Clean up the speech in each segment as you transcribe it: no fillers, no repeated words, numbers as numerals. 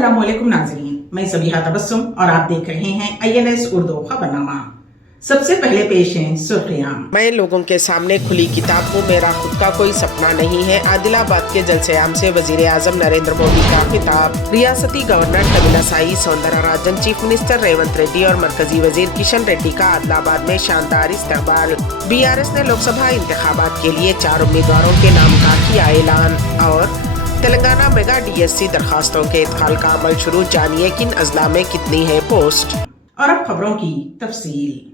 अस्सलामुअलैकुम नाज़रीन, मैं ज़बीहा तबस्सुम और आप देख रहे हैं INS उर्दू खबरनामा। सबसे पहले पेश हैं सुर्खियां। मैं लोगों के सामने खुली किताब हूँ, मेरा खुद का कोई सपना नहीं है। आदिलाबाद के जलसे-आम से वजीर आजम नरेंद्र मोदी का खिताब। रियासती governor Tamilisai Soundararajan, chief minister Revanth Reddy और मरकजी वजीर किशन रेड्डी का आदिलाबाद में शानदार इस्तकबाल। BRS ने लोकसभा इंतखाबात के लिए 4 उम्मीदवारों के नाम का किया ऐलान। और तेलंगाना मेगा DSC दरखास्तों के इदखाल का अमल शुरू, जानिए किन अजला में कितनी है पोस्ट। और अब खबरों की तफसील।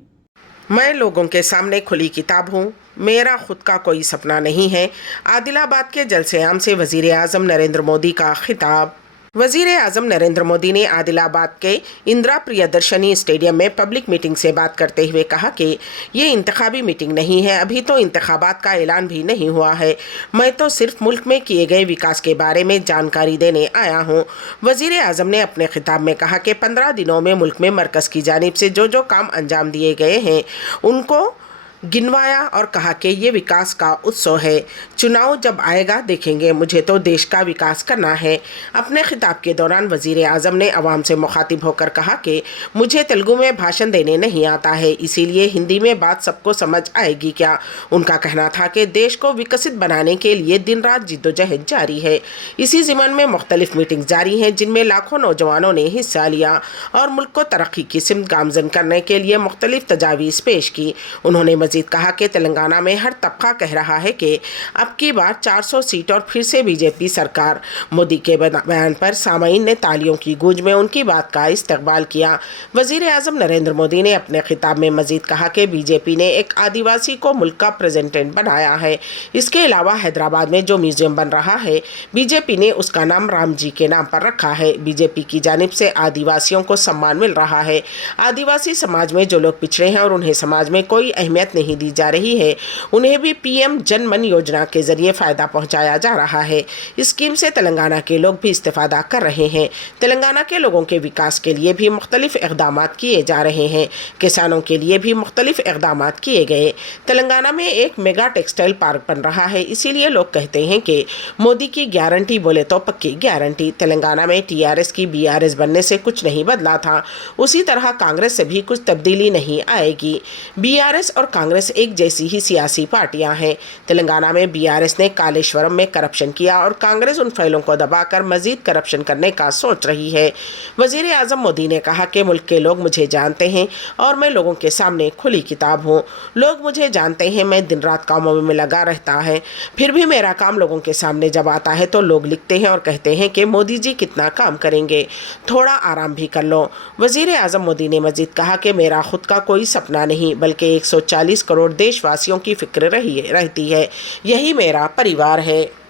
मैं लोगों के सामने खुली किताब हूँ, मेरा खुद का कोई सपना नहीं है। आदिलाबाद के जलसे-आम से वजीर आजम नरेंद्र मोदी का खिताब। वजीर आजम नरेंद्र मोदी ने आदिलाबाद के इंदिरा प्रियदर्शनी स्टेडियम में पब्लिक मीटिंग से बात करते हुए कहा कि ये इंतखाबी मीटिंग नहीं है, अभी तो इंतखाबात का ऐलान भी नहीं हुआ है। मैं तो सिर्फ मुल्क में किए गए विकास के बारे में जानकारी देने आया हूँ। वजीर आजम ने अपने खिताब में कहा कि 15 दिनों में मुल्क में मरकज़ की जानिब से जो जो काम अंजाम दिए गए हैं उनको गिनवाया और कहा कि ये विकास का उत्सव है, चुनाव जब आएगा देखेंगे, मुझे तो देश का विकास करना है। अपने खिताब के दौरान वजीर आजम ने अवाम से मुखातिब होकर कहा कि मुझे तेलुगु में भाषण देने नहीं आता है, इसीलिए हिंदी में बात सबको समझ आएगी क्या। उनका कहना था कि देश को विकसित बनाने के लिए दिन रात जिद्दोजहद जारी है। इसी ज़िमन में मुख्तलिफ मीटिंग जारी हैं जिनमें लाखों नौजवानों ने हिस्सा लिया और मुल्क को तरक्की की सिमत गामजन करने के लिए मुख्तलिफ तजावीज़ पेश की। उन्होंने मजीद कहा कि तेलंगाना में हर तबका कह रहा है कि अब की बार 400 सीट और फिर से बीजेपी सरकार। मोदी के बयान पर सामाईन ने तालियों की गूंज में उनकी बात का इस्तकबाल किया। वजीर आजम नरेंद्र मोदी ने अपने खिताब में मजीद कहा कि बीजेपी ने एक आदिवासी को मुल्क का प्रेसिडेंट बनाया है। इसके अलावा हैदराबाद में जो म्यूजियम बन रहा है, बीजेपी ने उसका नाम राम जी के नाम पर रखा है। बीजेपी की जानिब से आदिवासियों को सम्मान मिल रहा है। आदिवासी समाज में जो लोग पिछड़े हैं और उन्हें समाज में कोई अहमियत नहीं दी जा रही है, उन्हें भी PM जन मन योजना के जरिए फ़ायदा पहुंचाया जा रहा है। इस स्कीम से तेलंगाना के लोग भी इस्तेफादा कर रहे हैं। तेलंगाना के लोगों के विकास के लिए भी मुख्तलिफ इक़दामात किए जा रहे हैं। किसानों के लिए भी मुख्तलिफ इक़दामात किए गए। तेलंगाना में एक मेगा टेक्सटाइल पार्क बन रहा है, इसीलिए लोग कहते हैं कि मोदी की गारंटी बोले तो पक्की गारंटी। तेलंगाना में TRS की BRS बनने से कुछ नहीं बदला था, उसी तरह कांग्रेस से भी कुछ तब्दीली नहीं आएगी। BRS और कांग्रेस एक जैसी ही सियासी पार्टियां हैं। तेलंगाना में BRS ने कालेश्वरम में करप्शन किया और कांग्रेस उन फाइलों को दबाकर मजीद करप्शन करने का सोच रही है। वजीर आजम मोदी ने कहा कि मुल्क के लोग मुझे जानते हैं और मैं लोगों के सामने खुली किताब हूँ। लोग मुझे जानते हैं, मैं दिन रात कामों में लगा रहता है, फिर भी मेरा काम लोगों के सामने जब आता है तो लोग लिखते हैं और कहते हैं कि मोदी जी कितना काम करेंगे, थोड़ा आराम भी कर लो। वजीर आजम मोदी ने मजीद कहा कि मेरा खुद का कोई सपना नहीं, बल्कि 140 करोड़ देशवासियों की फिक्र रहती है, यही मेरा परिवार है।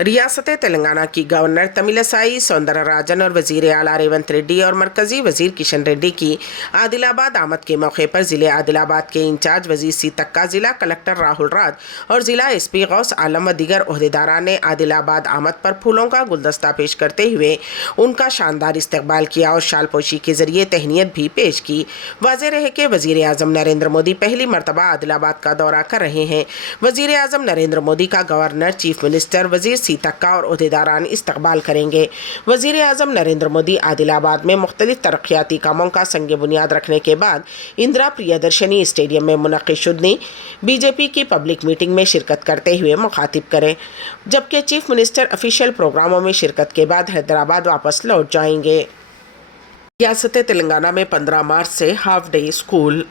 रियासत तेलंगाना की गवर्नर तमिलिसाई सौंदरराजन और वजीर आला रेवंत रेड्डी और मरकजी वजीर किशन रेड्डी की आदिलाबाद आमद के मौके पर ज़िले आदिलाबाद के इंचार्ज वजीर सीतक्का, ज़िला कलेक्टर राहुल राज और ज़िला SP गौस आलम व दीगर ओहदेदारान ने आदिलाबाद आमद पर फूलों का गुलदस्ता पेश करते हुए उनका शानदार इस्तकबाल किया और शालपोशी के ज़रिए तहनीत भी पेश की। वाज़ेह रहे कि वजीर आजम नरेंद्र मोदी पहली मरतबा आदिलाबाद का दौरा कर रहे हैं। वजीर आजम नरेंद्र मोदी का गवर्नर, चीफ मिनिस्टर, वजीर सीतक्का और ओहदेदारान इस्तकबाल करेंगे। वजीर आजम नरेंद्र मोदी आदिलाबाद में मुख्तलिफ तरक्याती कामों का संग बुनियाद रखने के बाद इंदिरा प्रियदर्शनी स्टेडियम में मुनक़िद BJP की पब्लिक मीटिंग में शिरकत करते हुए मुखातिब करें, जबकि चीफ मिनिस्टर ऑफिशियल प्रोग्रामों में शिरकत के बाद हैदराबाद वापस लौट जाएंगे। रियासत तेलंगाना में 15 मार्च से हाफ डे स्कूल।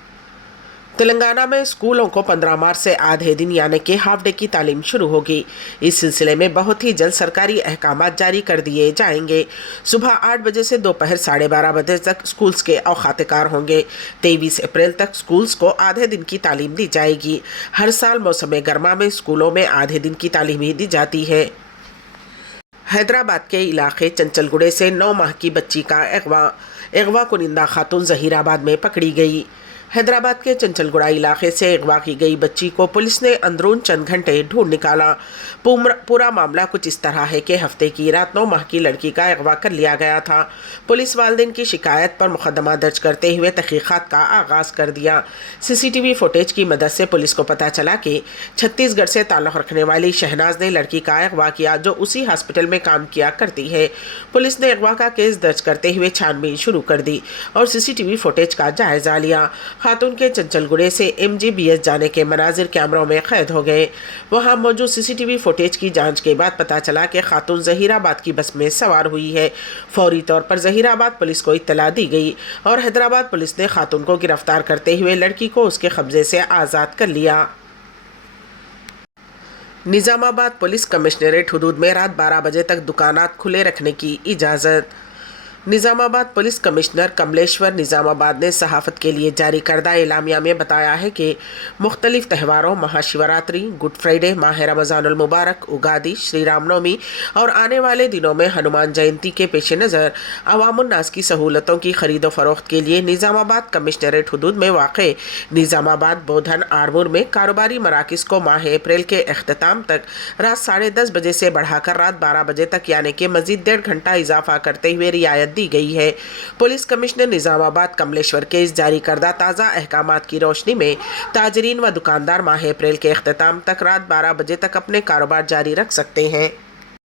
तेलंगाना में स्कूलों को 15 मार्च से आधे दिन यानी कि हाफ डे की तालीम शुरू होगी। इस सिलसिले में बहुत ही जल्द सरकारी अहकामात जारी कर दिए जाएंगे। सुबह 8 बजे से दोपहर 12:30 बजे तक स्कूल्स के औकात कार होंगे। 23 अप्रैल तक स्कूल्स को आधे दिन की तालीम दी जाएगी। हर साल मौसम गर्मा में स्कूलों में आधे दिन की तालीम ही दी जाती है। हैदराबाद के इलाके चंचलगुड़े से 9 माह की बच्ची का अगवा कुनिंदा खातून जहीराबाद में पकड़ी गई। हैदराबाद के चंचलगुड़ा इलाके से अगवा की गई बच्ची को पुलिस ने अंदरून चंद घंटे ढूंढ निकाला। पूरा मामला कुछ इस तरह है कि हफ्ते की रात 9 माह की लड़की का अगवा कर लिया गया था। पुलिस वालिदैन की शिकायत पर मुकदमा दर्ज करते हुए तहकीकात का आगाज कर दिया। सीसीटीवी फुटेज की मदद से पुलिस को पता चला कि छत्तीसगढ़ से ताल्लुक़ रखने वाली शहनाज ने लड़की का अगवा किया, जो उसी हॉस्पिटल में काम किया करती है। पुलिस ने अगवा का केस दर्ज करते हुए छानबीन शुरू कर दी और सीसीटीवी फुटेज का जायजा लिया। खातून के चंचलगुड़े से MGBS जाने के मनाजिर कैमरों में कैद हो गए। वहां मौजूद सीसीटीवी फुटेज की जांच के बाद पता चला कि खातून जहीराबाद की बस में सवार हुई है। फौरी तौर पर जहीराबाद पुलिस को इत्तला दी गई और हैदराबाद पुलिस ने खातून को गिरफ्तार करते हुए लड़की को उसके कब्जे से आज़ाद कर लिया। निजामाबाद पुलिस कमिश्नरेट हुदूद में रात 12 बजे तक दुकानात खुले रखने की इजाज़त। निजामाबाद पुलिस कमिश्नर कमलेश्वर निजामाबाद ने सहाफ़त के लिए जारी करदा एलामिया में बताया है कि मुख्तलिफ त्योहारों महाशिवरात्रि, गुड फ्राइडे, माह रमज़ानुल मुबारक, उगादी, श्री रामनवमी और आने वाले दिनों में हनुमान जयंती के पेश नज़र अवामुन्नास की सहूलतों की खरीद व फरोख्त के लिए निजामाबाद कमिश्नरेट हुदूद में वाक़ निजामाबाद, बोधन, आरमूर में कारोबारी मराकिज़ को माह अप्रैल के अख्ताम तक रात 10:30 बजे से बढ़ाकर रात 12 बजे तक यानी कि मज़ीद 1.5 घंटा इजाफा करते हुए रियायत दी गई है। पुलिस कमिश्नर निजामाबाद कमलेश्वर के इस जारी करदा ताज़ा अहकामात की रोशनी में ताजरीन व दुकानदार माह अप्रैल के अख्ताम तक रात 12 बजे तक अपने कारोबार जारी रख सकते हैं।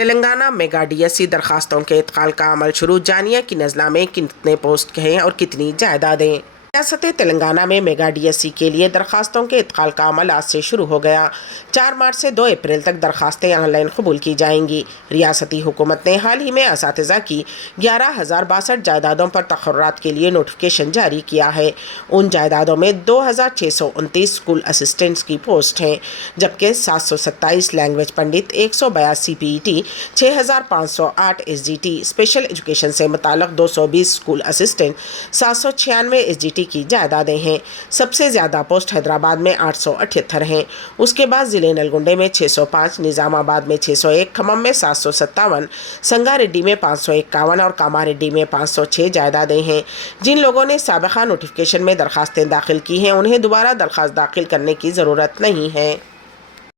तेलंगाना मेगा DSC दरखास्तों के इत्काल का अमल शुरू। जानिए कि नज़ला में कितने पोस्ट हैं और कितनी जायदादें। रियासत तेलंगाना में मेगा DSC के लिए दरखास्तों के इत्काल का अमल आज से शुरू हो गया। 4 मार्च से 2 अप्रैल तक दरखास्तें ऑनलाइन कबूल की जाएंगी। रियासती हुकूमत ने हाल ही में असातिज़ा की 11,062 जायदादों पर तक़र्रुरात के लिए नोटिफिकेशन जारी किया है। उन जायदादों में 2,629 स्कूल असिस्टेंट्स की पोस्ट हैं, जबकि 727 लैंग्वेज पंडित, 182 PET, 6,508 SGT, स्पेशल एजुकेशन से मुताल्लिक़ 220 स्कूल असिस्टेंट, 796 SGT की जायदादें हैं। सबसे ज़्यादा पोस्ट हैदराबाद में 878 हैं। उसके बाद ज़िले नलगुंडे में 605, निज़ामाबाद में 601, खम्मम में 757, संगारेड्डी में 551 और कामारेड्डी में 506 जायदादें हैं। जिन लोगों ने साबिक़ा नोटिफिकेशन में दरखास्तें दाखिल की हैं, उन्हें दोबारा दरखास्त दाखिल करने की ज़रूरत नहीं है।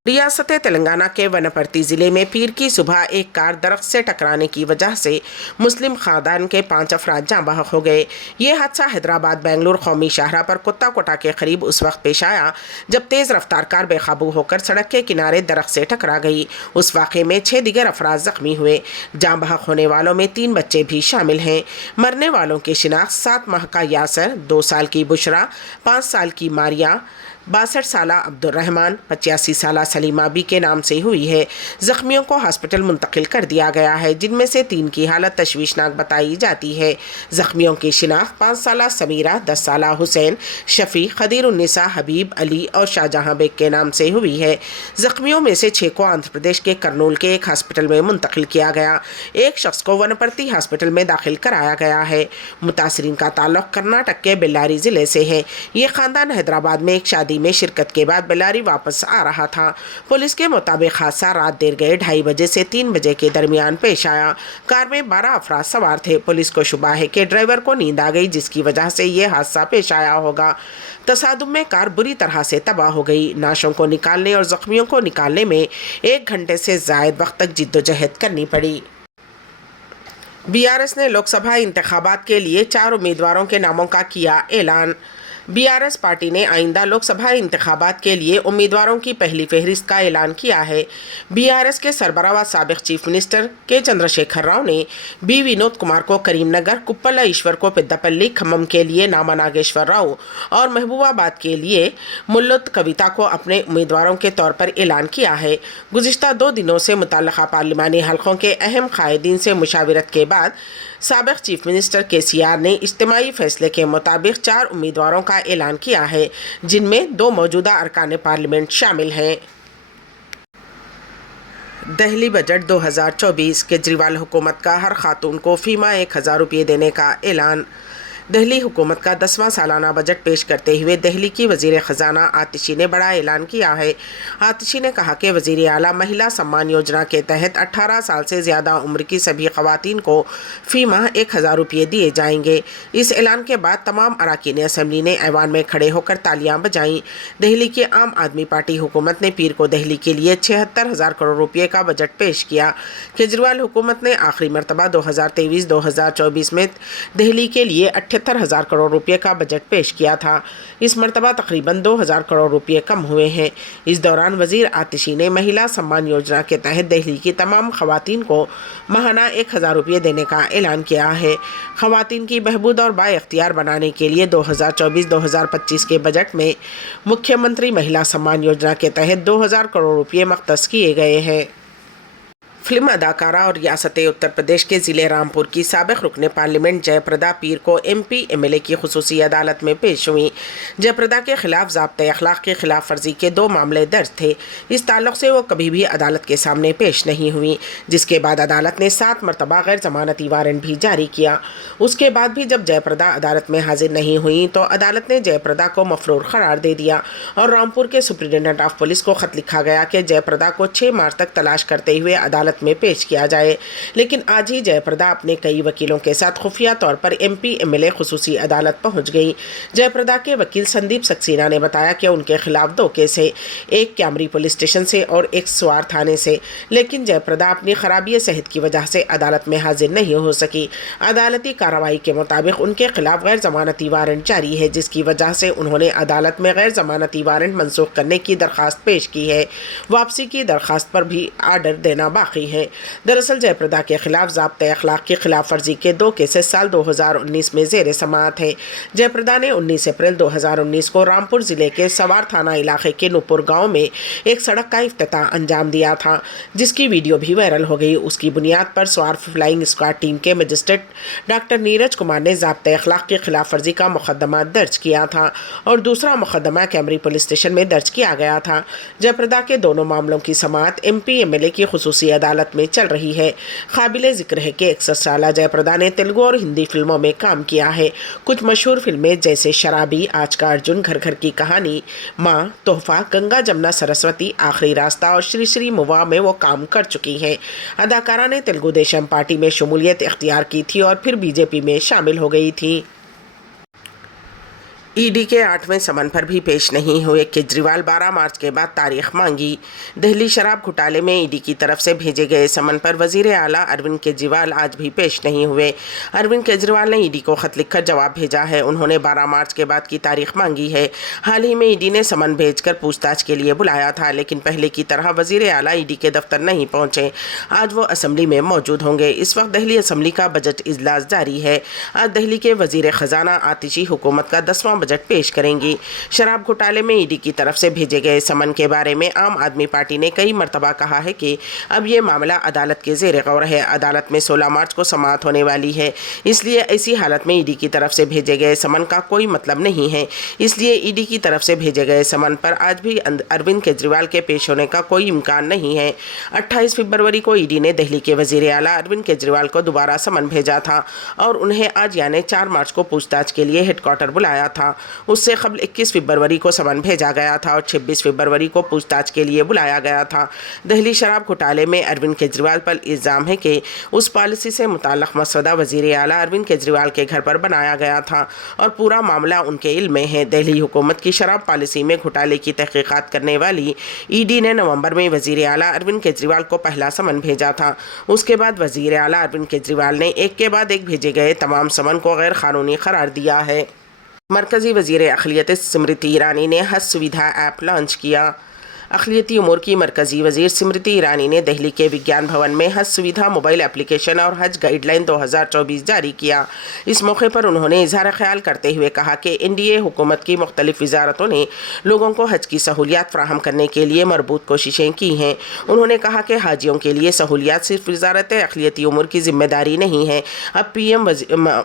रियासत तेलंगाना के वनपर्ती ज़िले में पीर की सुबह एक कार दरख्त से टकराने की वजह से मुस्लिम ख़ानदान के 5 अफराद जाँ बहक हो गए। ये हादसा हैदराबाद बेंगलुरु कौमी शाहरा पर कुत्ता कोटा के करीब उस वक्त पेश आया जब तेज़ रफ्तार कार बेकाबू होकर सड़क के किनारे दरख्त से टकरा गई। उस वाक़े में 6 दीगर अफराद ज़ख्मी हुए। जाँ बहक होने वालों में 3 बच्चे भी शामिल हैं। मरने वालों की शिनाख्त 7 माह का यासर, 2 साल की बुशरा, 5 साल की मारिया, 62 साला अब्दुर्रहमान, 85 साला सलीमा बी के नाम से हुई है। ज़ख्मियों को हॉस्पिटल मुंतकिल कर दिया गया है, जिनमें से 3 की हालत तशवीशनाक बताई जाती है। ज़ख्मियों की शिनाख्त 5 साला समीरा, 10 साला हुसैन, शफ़ी, खदीरुन्निसा, हबीब, अली और शाहजहां बेग के नाम से हुई है। ज़ख्मियों में से 6 को आंध्र प्रदेश के करनूल के एक हॉस्पिटल में मुंतकिल किया गया। एक शख्स को वनपर्ती हॉस्पिटल में दाखिल कराया गया है। मुतासरीन का ताल्लुक़ कर्नाटक के बेल्लारी ज़िले से है। ये ख़ानदान हैदराबाद में एक शादी में शिरकत के बाद बेल्लारी वापस आ रहा था। पुलिस के मुताबिक हादसा रात देर गए 2:30 बजे से 3 बजे के दरमियान पेश आया। कार में 12 अफराद सवार थे। पुलिस को शुबा है कि ड्राइवर को नींद आ गई, जिसकी वजह से ये हादसा पेश आया होगा। तसादुम में कार बुरी तरह से तबाह हो गई। नाशों को निकालने और ज़ख्मियों को निकालने में 1 घंटे से ज़ायद वक्त तक जिद्दोजहद करनी पड़ी। BRS ने लोकसभा इंतखाबात के लिए 4 उम्मीदवारों के नामों का किया ऐलान। BRS पार्टी ने आइंदा लोकसभा इंतखाबात के लिए उम्मीदवारों की पहली फहरिस्त का ऐलान किया है। BRS के सरबराह व साबिक़ चीफ मिनिस्टर के चंद्रशेखर राव ने B विनोद कुमार को करीमनगर, कुप्पला ईश्वर को पेद्दापल्ली, खम्मम के लिए नामा नागेश्वर राव और महबूबाबाद के लिए मुल्लुत कविता को अपने उम्मीदवारों के तौर पर ऐलान किया है। गुज़िश्ता 2 दिनों से मुतल्लिक़ा पार्लिमानी हलक़ों के अहम कायदीन से मुशावरत के बाद साबिक़ चीफ मिनिस्टर KCR ने इज्तिमाई फैसले के मुताबिक 4 उम्मीदवारों का ऐलान किया है, जिनमें 2 मौजूदा अरकान पार्लियामेंट शामिल हैं। दहली बजट 2024, केजरीवाल हुकूमत का हर खातून को फ़ीमा 1,000 रुपये देने का ऐलान। دہلی حکومت کا 10واں سالانہ بجٹ پیش کرتے ہوئے دہلی کی وزیر خزانہ آتشی نے بڑا اعلان کیا ہے۔ آتشی نے کہا کہ وزیر اعلیٰ مہیلا سمان یوجنا کے تحت 18 سال سے زیادہ عمر کی سبھی خواتین کو فی ماہ 1000 روپے دیے جائیں گے۔ اس اعلان کے بعد تمام اراکین اسمبلی نے ایوان میں کھڑے ہو کر تالیاں بجائیں۔ دہلی کی عام آدمی پارٹی حکومت نے پیر کو دہلی کے لیے 76,000 کروڑ روپے کا بجٹ پیش کیا۔ کیجریوال حکومت نے آخری مرتبہ 2023-2024 میں دہلی کے لیے 78,000 کروڑ روپے کا بجٹ پیش کیا تھا۔ اس مرتبہ تقریباً 2,000 کروڑ روپے کم ہوئے ہیں۔ اس دوران وزیر آتشی نے مہیلا سمان یوجنا کے تحت دہلی کی تمام خواتین کو ماہانہ 1,000 روپے دینے کا اعلان کیا ہے۔ خواتین کی بہبود اور با اختیار بنانے کے لیے 2024-2025 کے بجٹ میں مکھیہ منتری مہیلا سمان یوجنا کے تحت 2,000 کروڑ روپے مختص کیے گئے ہیں۔ فلم اداکارہ اور ریاست اتر پردیش کے ضلع رامپور کی سابق رکن پارلیمنٹ جے پردا پیر کو MP-MLA کی خصوصی عدالت میں پیش ہوئی۔ جے پردا کے خلاف ضابطۂ اخلاق کی خلاف ورزی کے 2 معاملے درج تھے۔ اس تعلق سے وہ کبھی بھی عدالت کے سامنے پیش نہیں ہوئی، جس کے بعد عدالت نے 7 مرتبہ غیر ضمانتی وارنٹ بھی جاری کیا۔ اس کے بعد بھی جب جے پردا عدالت میں حاضر نہیں ہوئی تو عدالت نے جے پردا کو مفرور قرار دے دیا اور رامپور کے سپرنٹینڈنٹ آف پولیس کو خط لکھا گیا کہ جے پردا کو 6 مارچ تک تلاش کرتے ہوئے عدالت میں پیش کیا جائے، لیکن آج ہی جے پردا اپنے کئی وکیلوں کے ساتھ خفیہ طور پر MP-MLA خصوصی عدالت پہنچ گئی۔ جے پردا کے وکیل سندیپ سکسینہ نے بتایا کہ ان کے خلاف 2 کیس ہیں، ایک کیمری پولیس اسٹیشن سے اور ایک سوار تھانے سے، لیکن جے پردا اپنی خرابی صحت کی وجہ سے عدالت میں حاضر نہیں ہو سکی۔ عدالتی کارروائی کے مطابق ان کے خلاف غیر ضمانتی وارنٹ جاری ہے، جس کی وجہ سے انہوں نے عدالت میں غیر ضمانتی وارنٹ منسوخ کرنے کی درخواست پیش کی ہے۔ واپسی کی درخواست پر بھی آرڈر دینا باقی ہے۔ دراصل جے پردا کے خلاف ضابطۂ اخلاق کی خلاف ورزی کے 2 کیسز سال 2019 میں زیر سماعت ہیں۔ جے پردا نے 19 اپریل 2019 کو رامپور ضلع کے سوار تھانہ علاقے کے نوپور گاؤں میں ایک سڑک کا افتتاح انجام دیا تھا، جس کی ویڈیو بھی وائرل ہو گئی۔ اس کی بنیاد پر سوار فلائنگ اسکواڈ ٹیم کے مجسٹریٹ ڈاکٹر نیرج کمار نے ضابطۂ اخلاق کی خلاف ورزی کا مقدمہ درج کیا تھا اور دوسرا مقدمہ کیمری پولیس اسٹیشن میں درج کیا گیا تھا۔ جے پردا کے دونوں معاملوں کی سماعت MP-MLA کی خصوصی عدالت میں چل رہی ہے۔ قابل ذکر ہے کہ 61 سالہ جے پردا نے تیلگو اور ہندی فلموں میں کام کیا ہے۔ کچھ مشہور فلمیں جیسے شرابی، آج کا ارجن، گھر گھر کی کہانی، ماں، تحفہ، گنگا جمنا سرسوتی، آخری راستہ اور شری شری مووا میں وہ کام کر چکی ہیں۔ اداکارہ نے تیلگو دیشم پارٹی میں شمولیت اختیار کی تھی اور پھر BJP میں شامل ہو گئی تھی۔ ED کے 8ویں سمن پر بھی پیش نہیں ہوئے کیجریوال، 12 مارچ کے بعد تاریخ مانگی۔ دہلی شراب گھوٹالے میں ED کی طرف سے بھیجے گئے سمن پر وزیر اعلیٰ اروند کیجریوال آج بھی پیش نہیں ہوئے۔ اروند کیجریوال نے ED کو خط لکھ کر جواب بھیجا ہے۔ انہوں نے 12 مارچ کے بعد کی تاریخ مانگی ہے۔ حال ہی میں ED نے سمن بھیج کر پوچھ تاچھ کے لیے بلایا تھا، لیکن پہلے کی طرح وزیر اعلیٰ ED کے دفتر نہیں پہنچے۔ آج وہ اسمبلی میں موجود ہوں گے۔ اس وقت دہلی اسمبلی کا بجٹ اجلاس جاری ہے۔ آج دہلی کے وزیر خزانہ آتشی حکومت کا 10واں بجٹ پیش کریں گی۔ شراب گھوٹالے میں ED کی طرف سے بھیجے گئے سمن کے بارے میں عام آدمی پارٹی نے کئی مرتبہ کہا ہے کہ اب یہ معاملہ عدالت کے زیر غور ہے۔ عدالت میں 16 مارچ کو سماعت ہونے والی ہے، اس لیے ایسی حالت میں ED کی طرف سے بھیجے گئے سمن کا کوئی مطلب نہیں ہے۔ اس لیے ED کی طرف سے بھیجے گئے سمن پر آج بھی اروند کیجریوال کے پیش ہونے کا کوئی امکان نہیں ہے۔ 28 فروری کو ED نے دہلی کے وزیر اعلیٰ اروند کیجریوال کو دوبارہ سمن بھیجا تھا اور انہیں آج یعنی 4 مارچ کو پوچھ تاچھ کے لیے ہیڈ کوارٹر بلایا تھا۔ اس سے قبل 21 فروری کو سمن بھیجا گیا تھا اور 26 فروری کو پوچھ تاچھ کے لیے بلایا گیا تھا۔ دہلی شراب گھوٹالے میں اروند کیجریوال پر الزام ہے کہ اس پالیسی سے متعلق مسودہ وزیر اعلیٰ اروند کیجریوال کے گھر پر بنایا گیا تھا اور پورا معاملہ ان کے علم میں ہے۔ دہلی حکومت کی شراب پالیسی میں گھوٹالے کی تحقیقات کرنے والی ED نے نومبر میں وزیر اعلیٰ اروند کیجریوال کو پہلا سمن بھیجا تھا۔ اس کے بعد وزیر اعلیٰ اروند کیجریوال نے ایک کے بعد ایک بھیجے گئے تمام سمن کو غیر قانونی قرار دیا ہے۔ مرکزی وزیر اقلیت اسمرتی ایرانی نے حج سویدھا ایپ لانچ کیا۔ اقلیتی امور کی مرکزی وزیر اسمرتی ایرانی نے دہلی کے وگیان بھون میں حج سویدھا موبائل اپلیکیشن اور حج گائیڈ لائن 2024 جاری کیا۔ اس موقع پر انہوں نے اظہار خیال کرتے ہوئے کہا کہ NDA حکومت کی مختلف وزارتوں نے لوگوں کو حج کی سہولیات فراہم کرنے کے لیے مربوط کوششیں کی ہیں۔ انہوں نے کہا کہ حاجیوں کے لیے سہولیات صرف وزارت اقلیتی امور کی ذمہ داری نہیں ہے۔ اب PM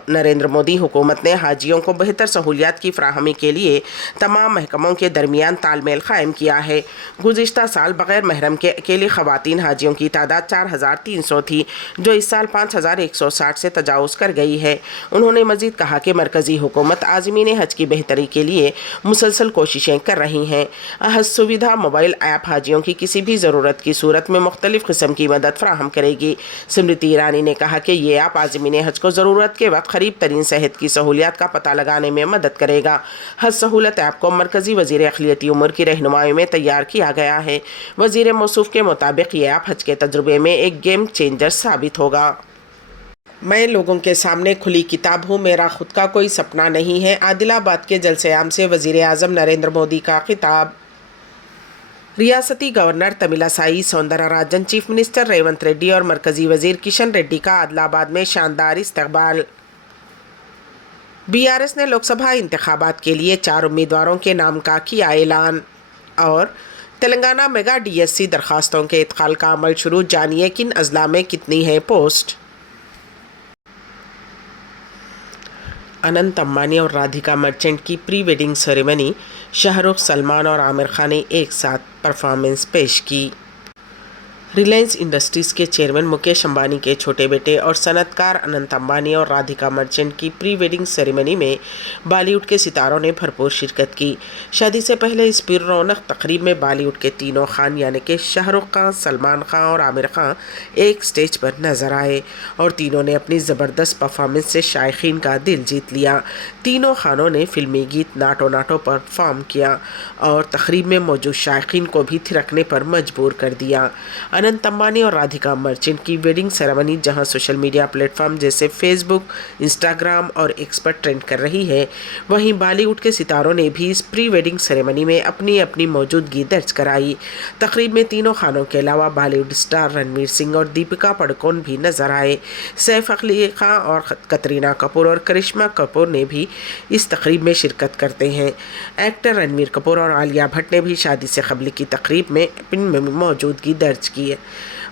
نریندر مودی حکومت نے حاجیوں کو بہتر سہولیات کی فراہمی کے لیے تمام محکموں کے درمیان تال میل قائم کیا ہے۔ गुज़िश्ता साल बग़ैर महरम के अकेली ख़वातीन हाजियों की तादाद 4,300 थी, जो इस साल 5,160 से तजावुज़ कर गई है। उन्होंने मज़ीद कहा कि मरकज़ी हुकूमत आज़मीन हज की बेहतरी के लिए मुसलसल कोशिशें कर रही हैं। हज सुविधा मोबाइल ऐप हाजियों की किसी भी ज़रूरत की सूरत में मुख्तलिफ़ किस्म की मदद फराहम करेगी। स्मृति ईरानी ने कहा कि ये ऐप आज़मीन हज को ज़रूरत के वक्त करीब तरीन सेहत की सहूलियात का पता लगाने में मदद करेगा। हज सहूलत ऐप को मरकज़ी वज़ीर अक़लियती उमूर की रहनुमाई में तैयार किया गया है। वज़ीर मौसूफ के मुताबिक ये ऐप हज के तजुर्बे में एक गेम चेंजर साबित होगा। मैं लोगों के सामने खुली किताब हूँ, मेरा खुद का कोई सपना नहीं है। आदिलाबाद के जलसे आम से वज़ीर आज़म नरेंद्र मोदी का खिताब। रियासती governor Tamilisai Soundararajan, chief minister Revanth Reddy और मरकज़ी वज़ीर किशन रेड्डी का आदिलाबाद में शानदार इस्तकबाल। बीआरएस ने लोकसभा इंतखाबात के लिए 4 उम्मीदवारों के नाम का किया ऐलान। और तेलंगाना मेगा डीएससी दरखास्तों के इत्काल का अमल शुरू, जानिए किन अजला में कितनी है पोस्ट। अनंत अंबानी और राधिका मर्चेंट की pre wedding ceremony, Shahrukh, Salman और आमिर खान ने एक साथ परफॉर्मेंस पेश की। रिलायंस इंडस्ट्रीज़ के चेयरमैन मुकेश अंबानी के छोटे बेटे और सनतकार अनंत अंबानी और राधिका मर्चेंट की प्री वेडिंग सेरेमनी में बॉलीवुड के सितारों ने भरपूर शिरकत की। शादी से पहले इस पुररौनक तकरीब में बॉलीवुड के तीनों खान यानी कि शाहरुख खान, सलमान खान और आमिर खान एक स्टेज पर नजर आए और तीनों ने अपनी ज़बरदस्त परफॉर्मेंस से शायकीन का दिल जीत लिया। तीनों खानों ने फिल्मी गीत नाटो नाटो परफॉर्म किया और तकरीब में मौजूद शायकीन को भी थिरकने पर मजबूर कर दिया। अनंत अंबानी और राधिका मर्चेंट की वेडिंग सेरेमनी जहां सोशल मीडिया प्लेटफॉर्म जैसे फेसबुक, इंस्टाग्राम और एक्स पर ट्रेंड कर रही है, वहीं बॉलीवुड के सितारों ने भी इस प्री वेडिंग सेरेमनी में अपनी अपनी मौजूदगी दर्ज कराई। तकरीब में तीनों खानों के अलावा बॉलीवुड स्टार रणवीर सिंह और दीपिका पादुकोण भी नजर आए। सैफ अली खान और कतरीना कपूर और करिश्मा कपूर ने भी इस तकरीब में शिरकत करते हैं। एक्टर रणवीर कपूर और आलिया भट्ट ने भी शादी से कबल की तकरीब में अपनी मौजूदगी दर्ज की है।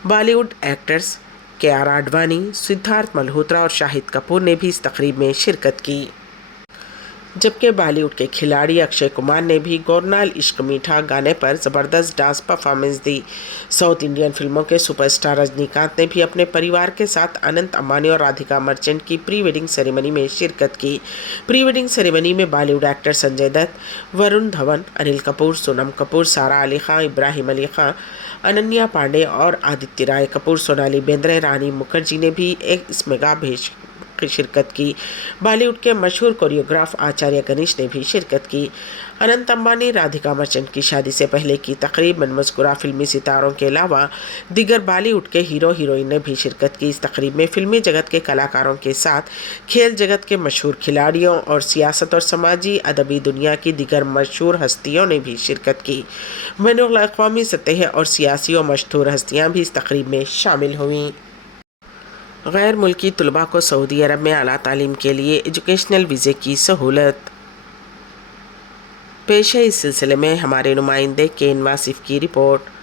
बॉलीवुड एक्टर्स कियारा आडवाणी, सिद्धार्थ मल्होत्रा और शाहिद कपूर ने भी इस तकरीब में शिरकत की, जबकि बॉलीवुड के खिलाड़ी अक्षय कुमार ने भी गोरनाल इश्क मीठा गाने पर ज़बरदस्त डांस परफॉर्मेंस दी। साउथ इंडियन फिल्मों के सुपरस्टार रजनीकांत ने भी अपने परिवार के साथ अनंत अंबानी और राधिका मर्चेंट की प्री वेडिंग सेरेमनी में शिरकत की। प्री वेडिंग सेरेमनी में बॉलीवुड एक्टर संजय दत्त, वरुण धवन, अनिल कपूर, सोनम कपूर, सारा अली खान, इब्राहिम अली खान, अनन्या पांडे और आदित्य राय कपूर, सोनाली बेंद्रे, रानी मुखर्जी ने भी इस मेगा भेज की शिरकत की। बॉलीवुड के मशहूर कोरियोग्राफ आचार्य गणेश ने भी शिरकत की। अनंत अंबानी राधिका मर्चेंट की शादी से पहले की तकरीब में मज़कूरा फिल्मी सितारों के अलावा दीगर बॉलीवुड के हीरो हीरोइन ने भी शिरकत की। इस तकरीब में फिल्मी जगत के कलाकारों के साथ खेल जगत के मशहूर खिलाड़ियों और सियासत और समाजी अदबी दुनिया की दीगर मशहूर हस्तियों ने भी शिरकत की। बैनुल अक़वामी सतह और सियासी और मशहूर हस्तियाँ भी इस तकरीब में शामिल हुईं। गैर मुल्की तलबा को सऊदी अरब में आला तालीम के लिए एजुकेशनल वीज़े की सहूलत। पेश है इस सिलसिले में हमारे नुमाइंदे केन वासिफ की रिपोर्ट।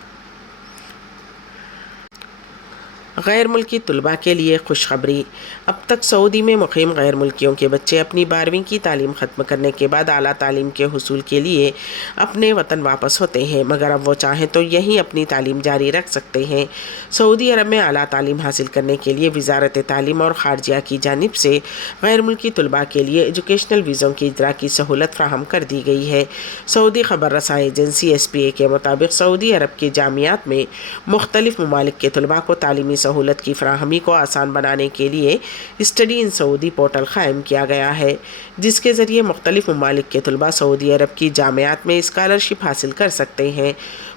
गैर मुल्की तलबा के लिए खुशखबरी। अब तक सऊदी में मुक़ीम गैर मुल्कियों के बच्चे अपनी 12वीं की तालीम ख़त्म करने के बाद आला तालीम के हुसूल के लिए अपने वतन वापस होते हैं, मगर अब वो चाहें तो यहीं अपनी तालीम जारी रख सकते हैं। सऊदी अरब में आला तालीम हासिल करने के लिए वज़ारत तालीम और ख़ारजिया की जानिब से गैर मुल्की तलबा के लिए एजुकेशनल वीज़ों की इजरा की सहूलत फ़राहम कर दी गई है। सऊदी ख़बर रसाई एजेंसी SPA के मुताबिक सऊदी अरब के जामियात में मुख्तलिफ़ ममालिक के तलबा को तालीमी सहूलत की फ़राहमी को आसान बनाने के लिए स्टडी इन सऊदी पोर्टल क़ायम किया गया है, जिसके ज़रिए मुख्तलिफ़ ममालिक के तलबा सऊदी अरब की जामियात में स्कॉलरशिप हासिल कर सकते हैं।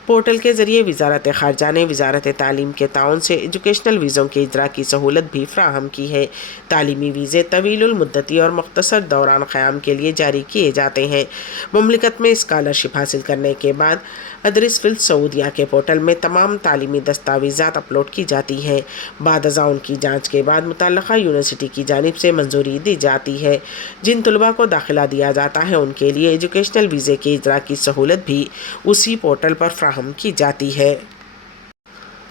पोर्टल के ज़रिए वज़ारत ख़ारजा ने वज़ारत तालीम के ताउन से एजुकेशनल वीज़ों के इजरा की सहूलत भी फ़राहम की है। तालीमी वीज़े तवीलुल मुद्दती और मुख्तसर दौरान क़याम के लिए जारी किए जाते हैं। मुमलिकत में स्कॉलरशिप हासिल करने के बाद अदरिस फिल सऊदिया के पोर्टल में तमाम तालीमी दस्तावेज़ात अपलोड की जाती हैं। बाद अज़ा उनकी जाँच के बाद मुतल्लक़ा यूनिवर्सिटी की जानिब से मंजूरी दी जाती है। जिन तलबा को दाखिला दिया जाता है उनके लिए एजुकेशनल वीज़े के इजरा की सहूलत भी उसी पोर्टल पर फ़राहम की जाती है।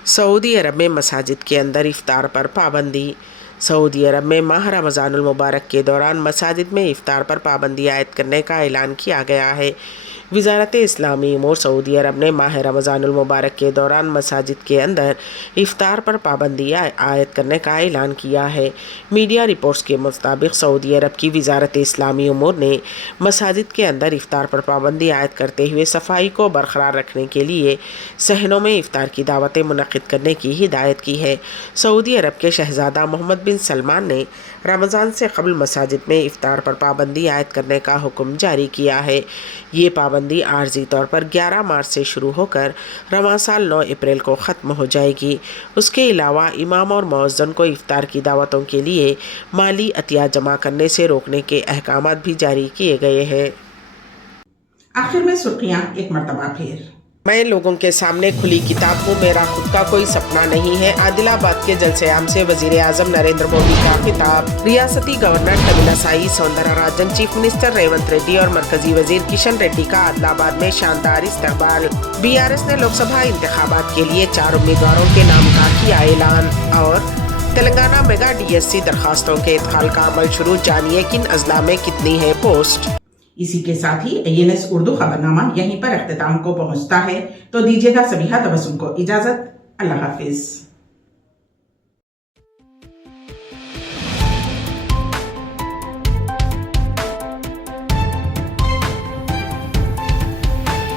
सऊदी अरब में मसाजिद के अंदर इफ्तार पर पाबंदी। सऊदी अरब में माह रमज़ानुल मुबारक के दौरान मसाजिद में इफ्तार पर पाबंदी आयद करने का ऐलान किया गया है। वजारत इस्लामी उमूर सऊदी अरब ने माह रमज़ान मुबारक के दौरान मसाजिद के अंदर इफ्तार पर पाबंदी आयद करने का ऐलान किया है। मीडिया रिपोर्ट्स के मुताबिक सऊदी अरब की वजारत इस्लामी उमूर ने मसाजिद के अंदर इफ्तार पर पाबंदी आयद करते हुए सफाई को बरकरार रखने के लिए सहनों में इफ्तार की दावतें मुनक्किद करने की हिदायत की है। सऊदी अरब के शहजादा मोहम्मद बिन सलमान ने रमज़ान से कबल मसाजिद में इफ्तार पर पाबंदी आयद करने का हुक्म जारी किया है। ये पाबंदी आर्जी तौर पर 11 मार्च से शुरू होकर रवां साल 9 अप्रैल को ख़त्म हो जाएगी। उसके अलावा इमाम और मुअज्जिन को इफ्तार की दावतों के लिए माली अतिया जमा करने से रोकने के अहकामात भी जारी किए गए हैं। आखिर में सुर्खियां एक मरतबा फिर। मैं लोगों के सामने खुली किताब हूँ, मेरा खुद का कोई सपना नहीं है। आदिलाबाद के जलसे आम से वजीर आजम नरेंद्र मोदी का खिताब। रियासती governor Tamilisai Soundararajan, chief minister Revanth Reddy और मरकजी वजीर किशन रेड्डी का आदिलाबाद में शानदार इस्तकबाल। बीआरएस ने लोकसभा इंतखाबात के लिए 4 उम्मीदवारों के नाम का किया ऐलान। और तेलंगाना मेगा डीएससी दरखास्तों के इदखाल का अमल शुरू, जानिए किन अजला में कितनी है पोस्ट। इसी के साथ ही ANS उर्दू खबरनामा यहीं पर अख्तिताम को पहुंचता है। तो दीजिएगा सभी तबस्सुम को इजाजत। अल्लाह हाफिज।